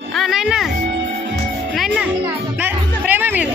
నాయనా నాయనా ప్రేమ మీద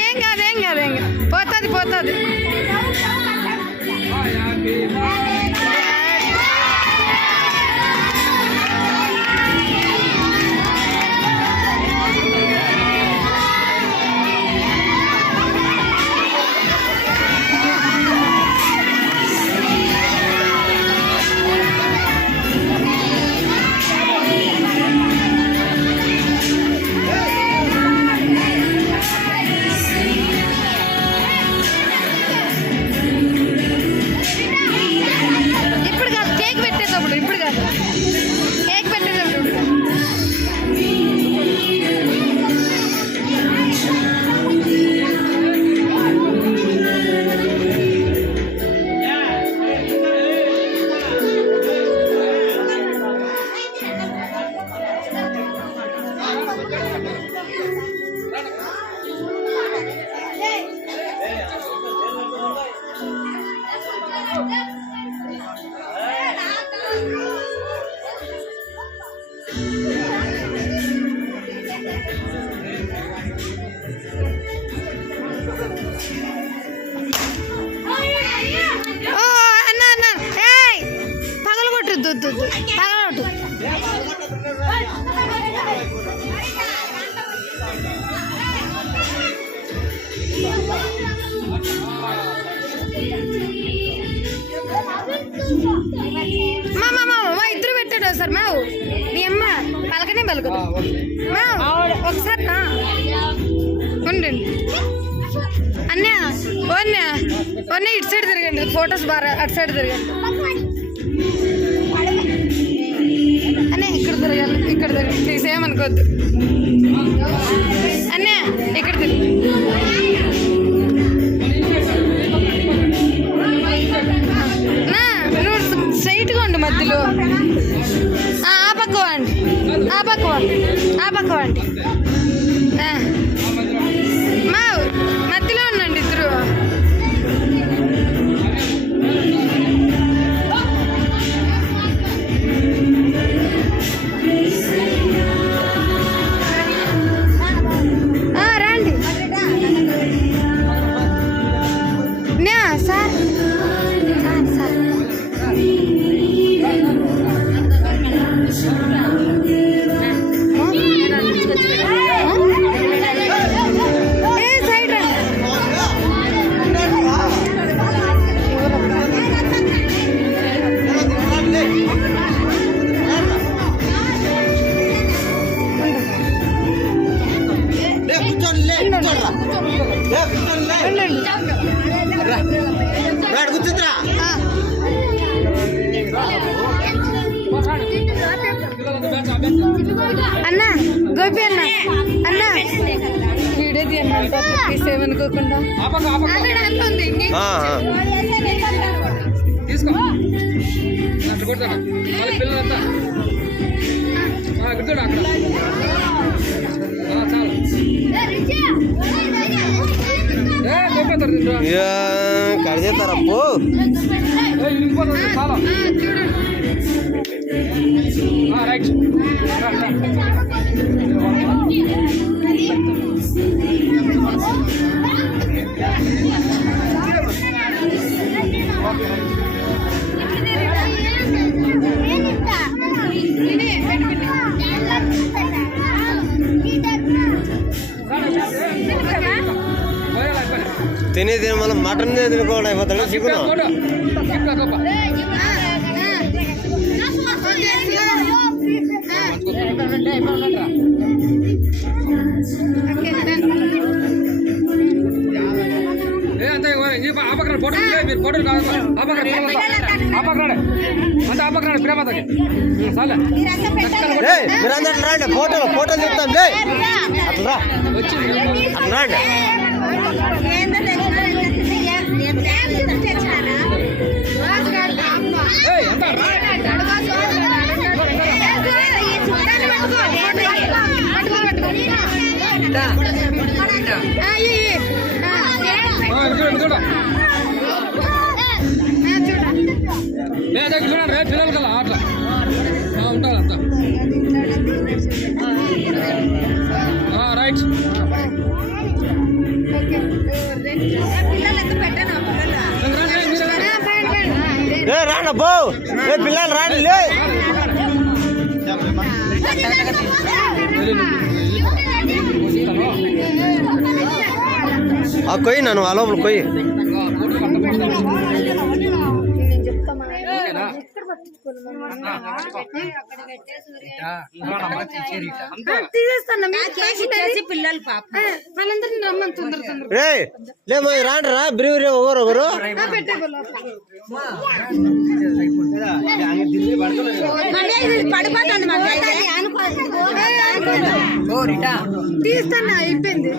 ఏం కాదు పోతుంది పోతుంది. ఇద్దరు పెట్టాడు సార్ మావు నీ అమ్మ పలకనే పలకదు ఒకసారి నా ఉండండి అన్నయ్య ఓన్నే ఇటు సైడ్ తిరగండి ఫొటోస్ బాగా అటు సైడ్ తిరగండి అన్నయ్య ఇక్కడ తిరగాలి ఇక్కడ తిరగండి ప్లీజ్ ఏమనుకోవద్దు అన్నయ్య ఇక్కడ తిరిగి స్ట్రైట్గా ఉండు మధ్యలో ఆ పక్క వండి ఆ పక్క వండి ఆ పక్క వండి మా మధ్యలో ఉండండి ఇద్దరు రండి సార్ అన్న గోపి అన్న అన్న వీడియో తీయమంటే తీసేమనుకోకుండా కడిచేస్తారప్పు రైట్ తినేది మనం మటన్ తినుకోవడం అయిపోతాడు చికెన్ అంతే ఆ పక్కన ఫోటో మీరు ఫోటోలు కాదు ఆ పక్కన అంతే ఆ పక్కన ప్రేమతకి చాలే మీరందరూ రండి ఫోటోలు చెప్తాం లే అట్లా రా. అట్లా రండి చూడండి రే పిల్లలు కదా అట్లా ఉంటుంది అంతా రైట్ రాండి అబ్బో పిల్లలు రాండి లే కొయ్యి నన్ను ఆ లోపల కొయ్యి పిల్లలు పాప వాళ్ళందరినీ రమ్మని తొందర తొందర రే లేమో రాండి రా బ్రీవరీ ఒకరు పడిపోతుంది తీస్తాను అయిపోయింది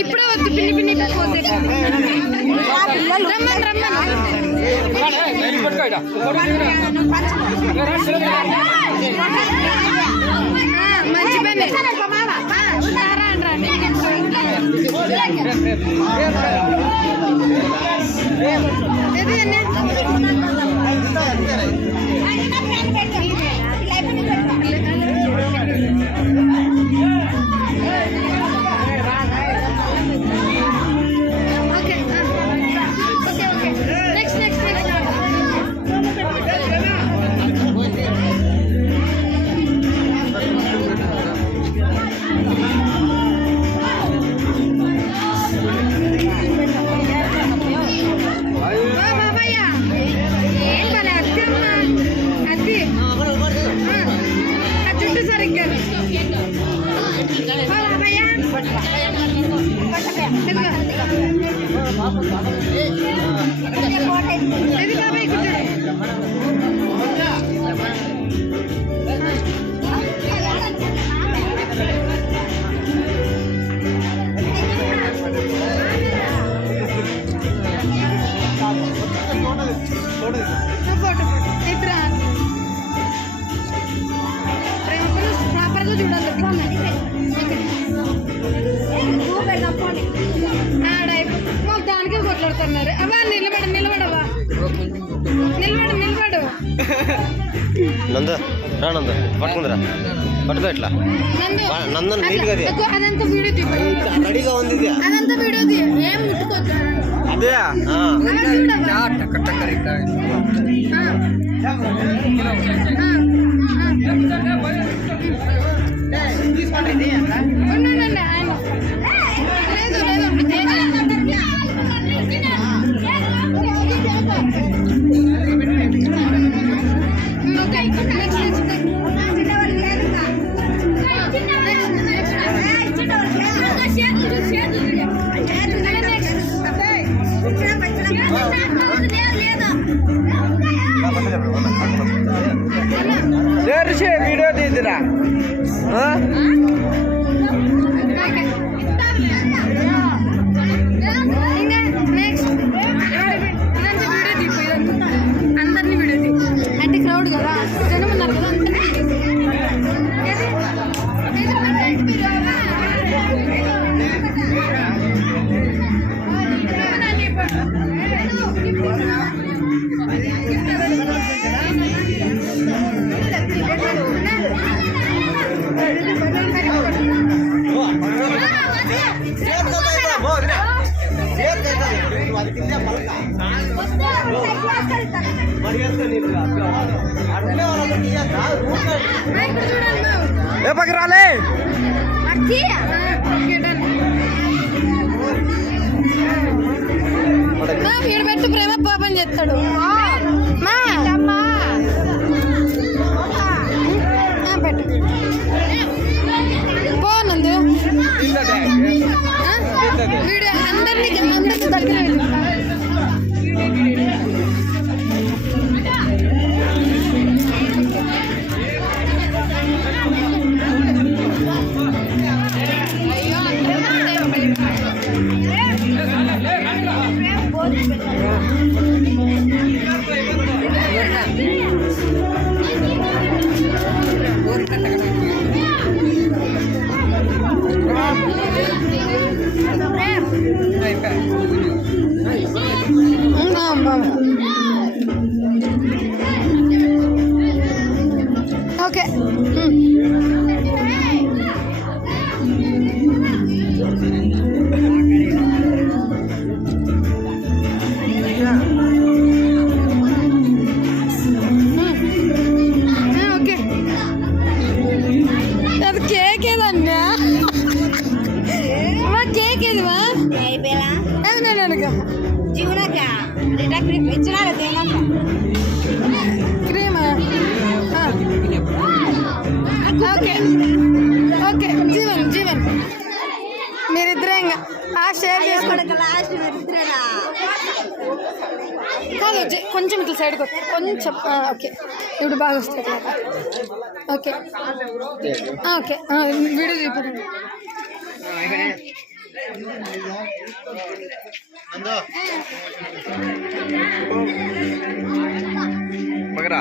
ఇప్పుడే వద్దు పిన్ని పిన్ని పోతే రమ్మని మంచి పని దానికే కొట్లాడుతున్నారు అవా నిలబడవా నిలబడు నంద రా నంద పట్టుకుందిరా పట్టుకో ఇట్లా నందన్ నీట్గా అదంతా వీడియో తీ రెడీగా ఉంది ఇది. అదంతా వీడియో తీ ఏం ముట్టుకోవద్దు అదే ఉండండి ఆయన వీడియో తీద్దురా అందరినీ వీడియో తీ అంటే క్రౌడ్ కదా జనం ఉన్నారు కదా ఏ పక్క రాలే Marcia! వీడు పెట్టు ప్రేమ పాపం చేస్తాడు మా పెట్టు బాగుంది వీడు అందరినీ దగ్గర ఓకే ఓకే అది కేక్ ఏదన్నా కేక్ ఏదివా క్రీమా ఓకే ఓకే జీవన్ జీవన్ మీరిద్దరే ఇంకా షేర్ చేసుకోండి కాదు కొంచెం ఇట్లా సైడ్కి వస్తుంది కొంచెం ఓకే ఇప్పుడు బాగా వస్తుంది ఓకే ఓకే వీడియో చూపించండి మగరా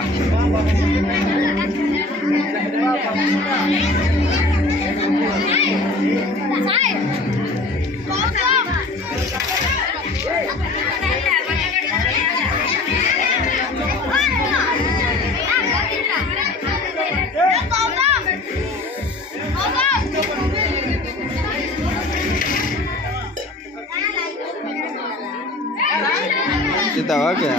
ఓకే